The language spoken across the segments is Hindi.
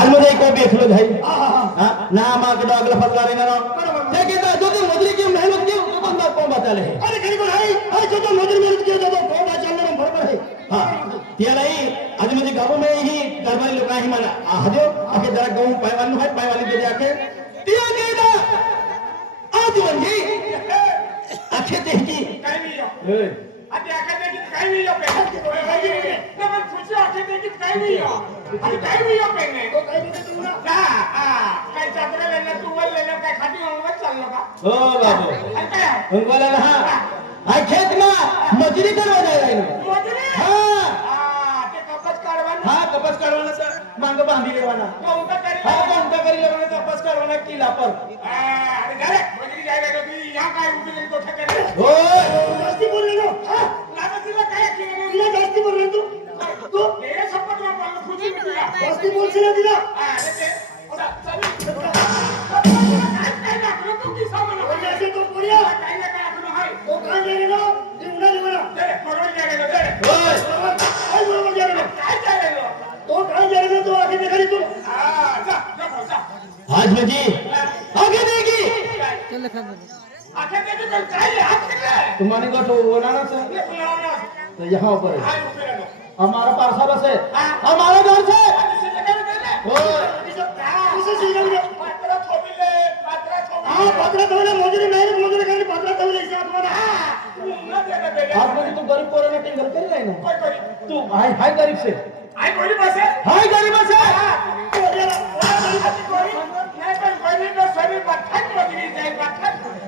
ಅಲ್ಮದೈ ಕೋಪಿ ಎಕ್ಲು ಧೈ ನಾ ಮಾಕ ಡಾಗಲ ಫಸಲಾರೆ ನಾನು लेकिन जो तो मजरी की मेहनत की तो बंदा कौन बता ले अरे गरीब भाई अरे जो तो मजरी मेहनत किया तो कौन बता चल रहा बरोबर है। हां ते लाई आज मुझे गांव में ही दरबारी लोग ही माना। आ हजो आके जरा गांव पैवान है पैवाली दे जाके। ते गेदा आज मंजी आखे देखी काई आणि एखाद्या काही नाही या पेन पण खुशी एखाद्या काही नाही या. आणि काही नाही या पेन हो, नाही काय चादरा लेणार तू वर काय खाती अंगवत चाललं का? हो बाबू. आणि हा. अखेत ना. मजुरी करवायला हा. ते कपच काढवाना हा कपच काढवाना सर मांग बांधी लेवाना. कोणता करी हा कोणता करी लेवाना कपच काढवाना की लापर अरे डायरेक्ट मजुरी या काय मस्ती बोलली. तिला जास्ती बोलले तू तू. जास्ती बोलशील तिला चालू. आज म्हणजे आगे देगी आता त्याची पण काय आहे? हात फिरलाय. तुम्हारे को तो वो ना सर. तो यहाँ ऊपर है हात उभे राहिलो. हमारा पार्सल से हमारा घर से आता शिल्लक आहे ना त्याला? ओय कसं शिकवलं गे? पात्र थोपिले, पात्र हा थोपिले. पात्रा ठेवले मजुरी नाही मजुरी खाली पात्रा ठेवले इथे आतमध्ये. पुन्हा त्याला बेले. आज म्हणजे तू गरीब पोरांना टिंगल करी नाही ना कोण कोणी? तू हाय हाय गरीब से आई कोणी बसे? हाय गरीब से पोरियाला- आधी कोणी? नाही पण कोणी तर सरी बठ्ठाण मजुरी जाईल, बठ्ठाण.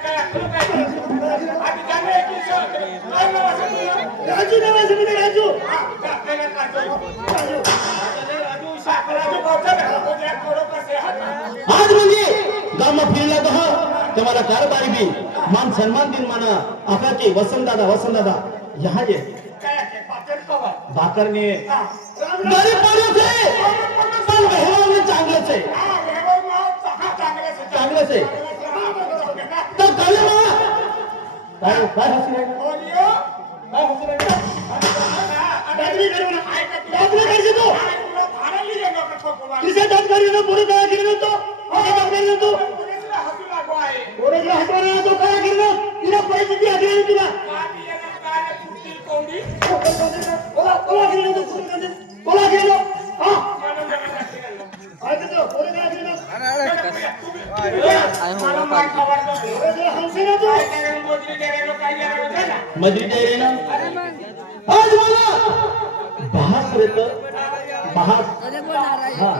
वज़न पडलं, सांगा असं वज़न पडलं. हाणं असते, मजुरी जाईल, मजुरी येईल, खाय. दिसे टाकले ना तुला अरे, हे काय तुला काय अक्कल काय? आधी जाणे की सर, काय नाव असेल तुझं? राजू नावाचं म्हणजे राजू हा, जा, त्याला काढतो. राजू राजू, साखर राजू भाऊचा ना, तो. आज हा ते मला कारभारी बी मान सन्मान दिन माना आपला की वसंत दादा वसंत दादा यहाँ ये? पातेल ने गरीब पोरं से पण व्यवहार में चांगलं से हा, चांगला- चांगलाच বাইরে বাইরে ছিলেন ওলিও বাইরে ছিলেন দাদরি করবে না দাদরি করবে তো কিসে দাদ করবে না পুরো দয়া করবে তো কিসে मोजरी जा ना. आज मला बहास रहता बहास हाँ।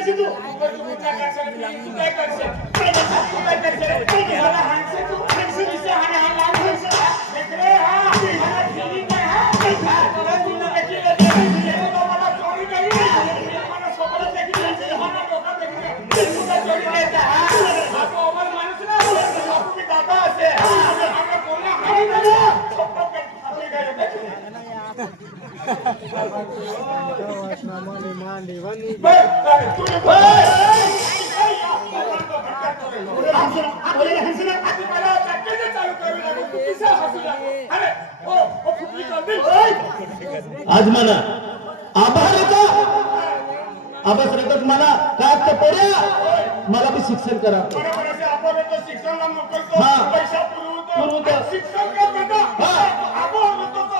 तू तुला कशी तू पण तू कुठला करशील? तू काय करशील? तू काय करशील? मला हाणशील तू? हाणशील, हाण, हाण, हाण, हाणशील. लेकरे, हा. मला ठेवी आज मला आभार येतो आभास येतात मला काय पोऱ्या मला बी शिक्षण करा हा.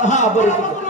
हा. बरोबर.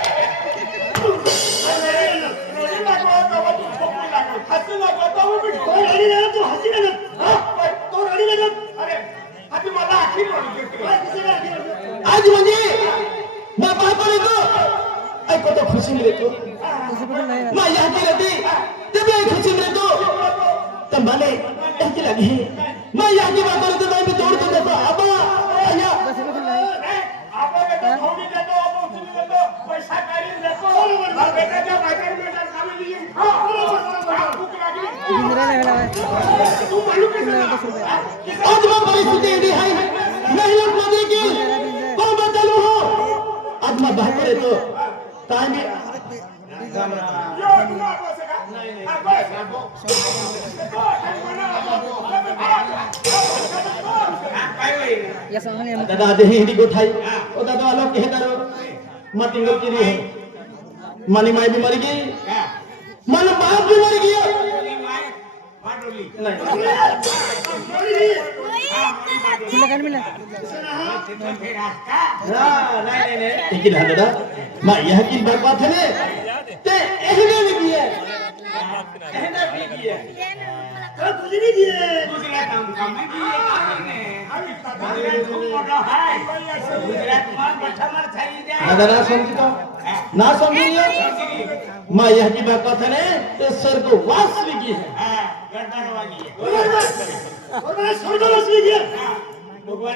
आज म्हणजे ना पाहतो लोगों को पैसा कारी देखो और बेटा जब आकर बेटा काम लिए तुम मालूम कैसे आज तो मैं परिस्थिति एडी है। महिला मोदी की तो बदलो हो। आज मैं बाहर करे तो ताने। नहीं नहीं दादा दे हिंदी गोठाई ओ दादा लोग कहता रहो मत इंगल की नहीं है। मनी माई भी मर गई। मन बाप भी मर गया हाँ, मिला कर मिला नहीं नहीं। लेकिन हाँ, दादा माँ, यह की बर्बाद है ने? ते एहने भी किया एहने भी किया दूसरी भी है को ना ना यह की बात कथन है ये स्वर्ग वासविकी भगवान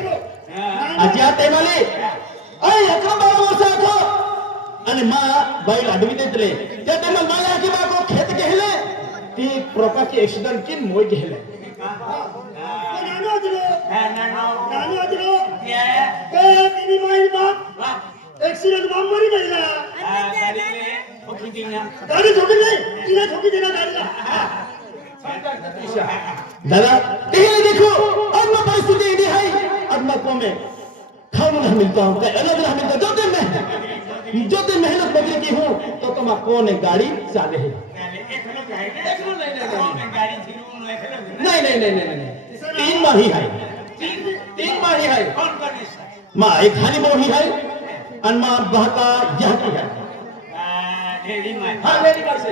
आजी आते माले अय एकरा बारा वर्ष आखो आणि मा बैल देत रे त्या टाइमला माय आखी बाको खेत घेले ती प्रकाश एक्सिडेंट किन मोय घेले एक्सीडेंट बाप मरी गेला गाडी ठोकी नाही तिला ठोकी देना गाडीला दादा देखो अब परिस्थिति है अब मैं को में खाने नहीं मिलता हूँ कहीं अलग नहीं मिलता जो दिन मैं जो दिन मेहनत बदले की हूँ तो तुम कौन है गाड़ी चाले है। नाही, नाही, नाही. नाही. नहीं नहीं। नहीं नहीं नहीं तीन माही है तीन- तीन माही है सर? माँ एक खाली मोही है और माँ बहका यहाँ की है। हा, हाँ मेरी बात से।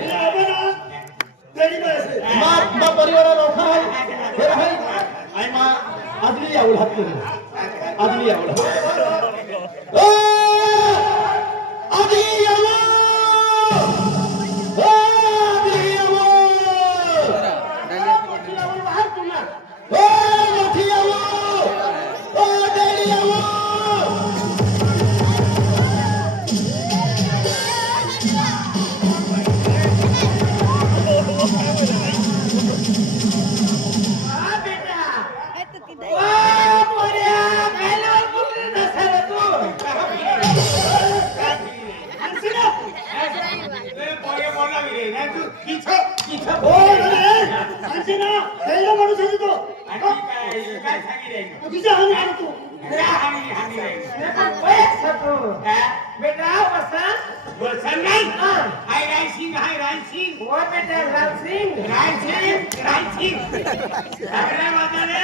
माँ परिवार रोखा है। फिर है। आई माँ ಅದರಲ್ಲಿ ಅವಳು ಹತ್ತಿರ ಅದರಲ್ಲಿ ಅವಳು बेटा वसंत वसंत नाही हाय राय सिंग हाय राय सिंग बेटा राय सिंग राय सिंग राय सिंग अरे वाजाने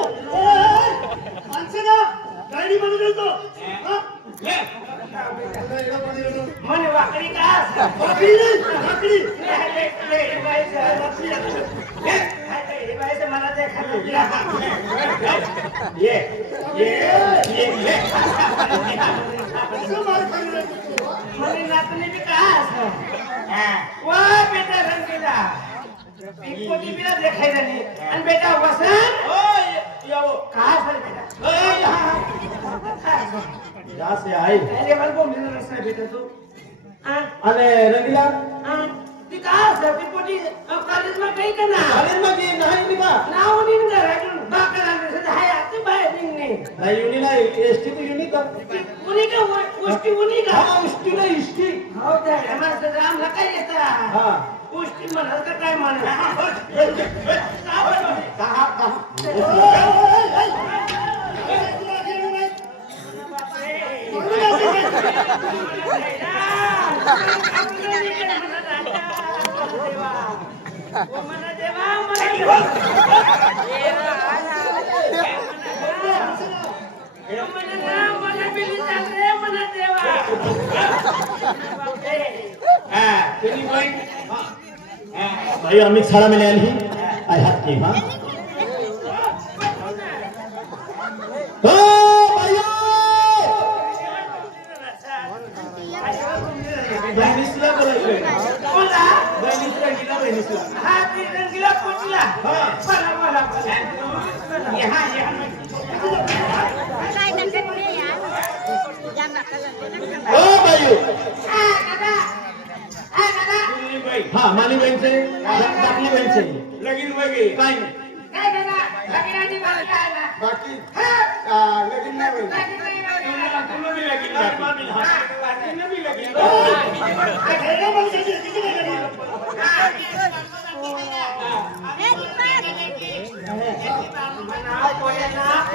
म्हणून देतो म्हणे वाकडी का? वाकडी नाही वाकडी म्हणे नातनी बी का बेटा रंगीला. इनको टीवीला देखायला नाही आणि बेटा वसन ओय यावो काय सर बेटा ओय जा से आई अरे मला बोल मिळणार नाही बेटा तू अरे रंगीला विकास है पिपोटी अब कॉलेज में कहीं करना कॉलेज में की। नहीं निका ना वो नहीं निका राजू ना कराने से है आते भाई नहीं नहीं नहीं यूनी ना एसटी तो यूनी का। उन्हीं का हाँ, वो उसकी उन्हीं का। हाँ। उसकी ना इसकी हो जाए हमारे राम लगा ये तरह हाँ। कुश्ती मनाल का टाइम मान Can you wait? भाई अमित शाळा में आली आई हात की हाँ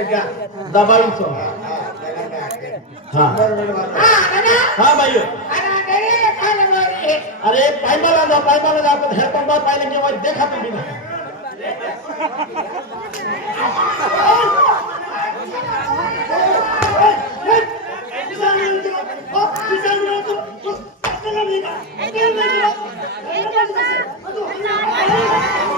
रुपये देता. दबाईचं हाँ। हाँ भाइयों। अरे पायमाला जा पायमाला जा आपण हे पंबा पाहिलं की वर देखा तुम्ही ना पहिले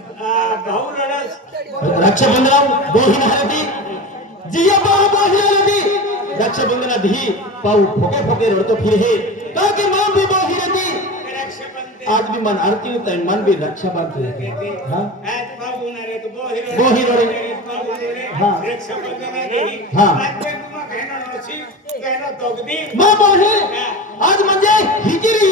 मानी हा. हे. रक्षाबंधन बोहीन हरती जिया बाहु बोहीन हरती रक्षाबंधनात ही पाऊ फोके फोके रडतो फिर हे का के माँ भी बोही रहती आज भी मन आरती होता है मन भी रक्षा बांधते हाँ. हा. रक्षाबंधन आहे घरी. हा. तोगदी मग पाहुणे आज म्हणजे हिजिरी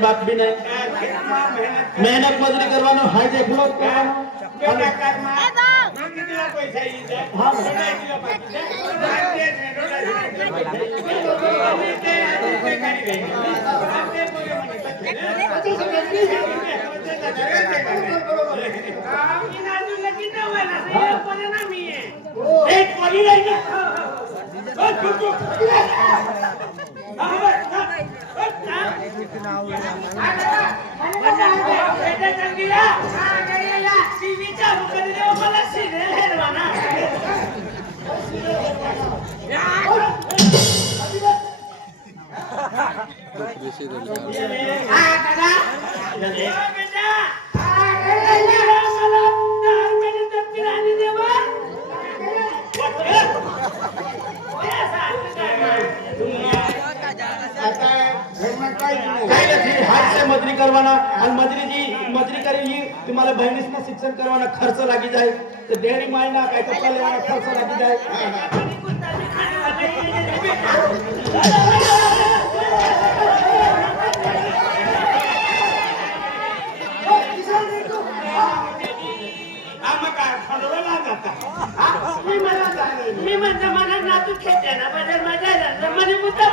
बाप मेहनत मजूरी करवानो हाई देख लो पैसा Hadi lan. Hadi lan. શિક્ષણ કરવાના અને મજૂરીથી મજૂરી કરેલી તમારે બહેનીસના શિક્ષણ કરવાના ખર્ચ લાગી જાય તો ડેરી માળના કાંઈ કપડાં લેવાના ખર્ચ લાગી જાય મને મુદ્દા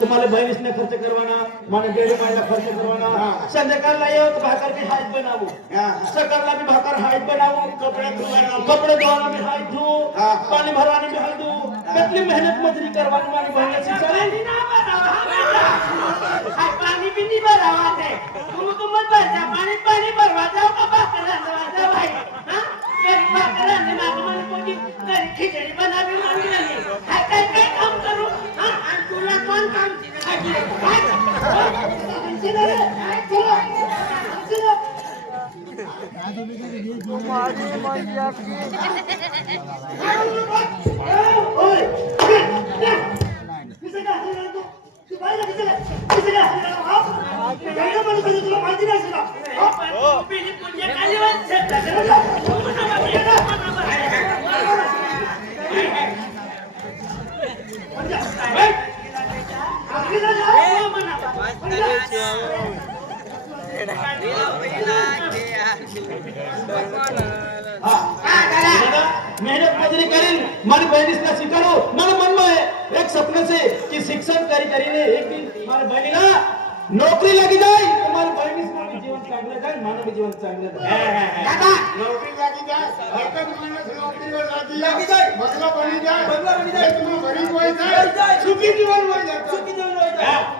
तुम्हारे बहन ने खर्च करवाना माने डेढ़ महीना खर्च करवाना। हाँ। संध्याकाल लाइए तो भाकर भी हाइट बनाओ। हाँ। सकाळला भी भाकर हाइट बनाओ। कपडे कपडे धुवाना भी हाइट धो। हाँ। पानी भरवाने भी हाइट धो। कितनी मेहनत मजदूरी करवानी मारी बहन से चले पानी भी नहीं भरावा तुम तो मत भर जा पानी पानी भरवा जाओ तो का Mahalleye manyak. मेहनत मजरी करीन मन बहनीस ना सिखाडो मन मन में एक सपन से कि शिक्षण करी करीने एक दिन मारे बहनीला नौकरी लगी जाए तो मारे बहनीस ना जीवन चांगलं जाईल मानव जीवन चांगलं जाईल. दादा! नौकरी लगी जाए हरकत माणूस नौकरीवर लगी जाए बंगला बनी जाए बंगला बनी जाए तुम्हाला गरीब व्हायचं सुखी जीवन व्हायचं सुखी जीवन व्हायचं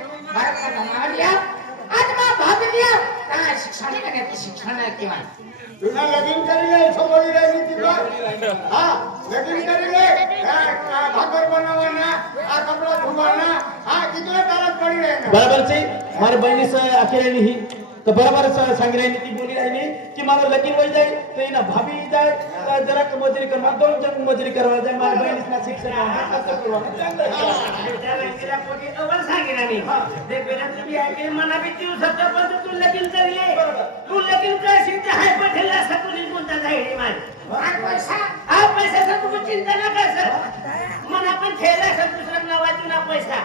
आहे ना काय शिक्षण आहे किंवा तुला लगीन करेल समोर राहिली तिथं हा लगीन करेल भाकर ही तर बरोबर सांगितलं ती बोली राहिली. की मला लगीन वय जाय तर ना भाभी जाय जरा मजुरी कर मला दोन जण मजुरी करायला जाय माझ्या बहिणीस ना शिक्षण तू लगीन तू लगीन पैसा. हा पैशाचा चिंता पण खेळला सर दुसऱ्या ना पैसा.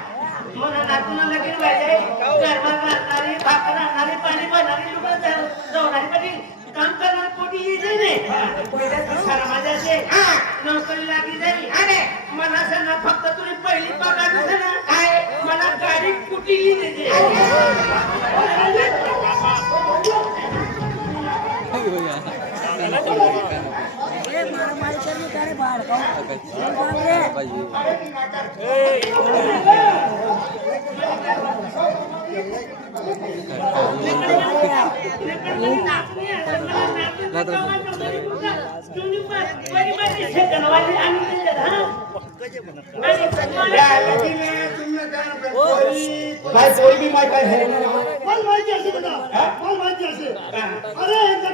हो. पाणी जाऊन आणि काम करणारी पोटी येते माझ्या असे नोकरी लागली जाईल आणि मला ना फक्त तुम्ही पहिली पगार दिसे ना. काय? मला गाडी कुठेही देते એ भाई कोई भी माइक है। बोल भाई अरे एक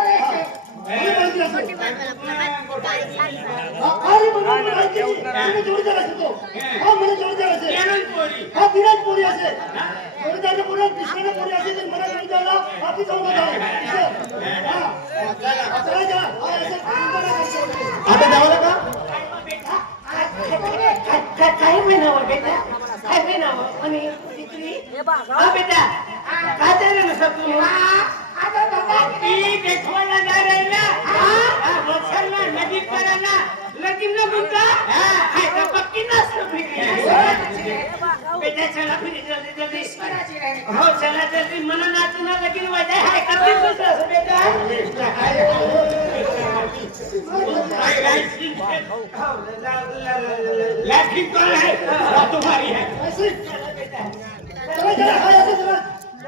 रहे हैं। आता जावं का काय महिनावर बेटा काय महिनावर आणि तिकडे એ બા हा बेटा काय चालेल ना सर तू ती देखवायला जा रही करायला लगीन न पक्की नसतो बेटा चला फिरी जल्दी जल्दी हो चला जल्दी नाचून लगीन वाजाय हाय करते दुसरं बेटा लाठी है तुम्हारी है चला चला चला चला.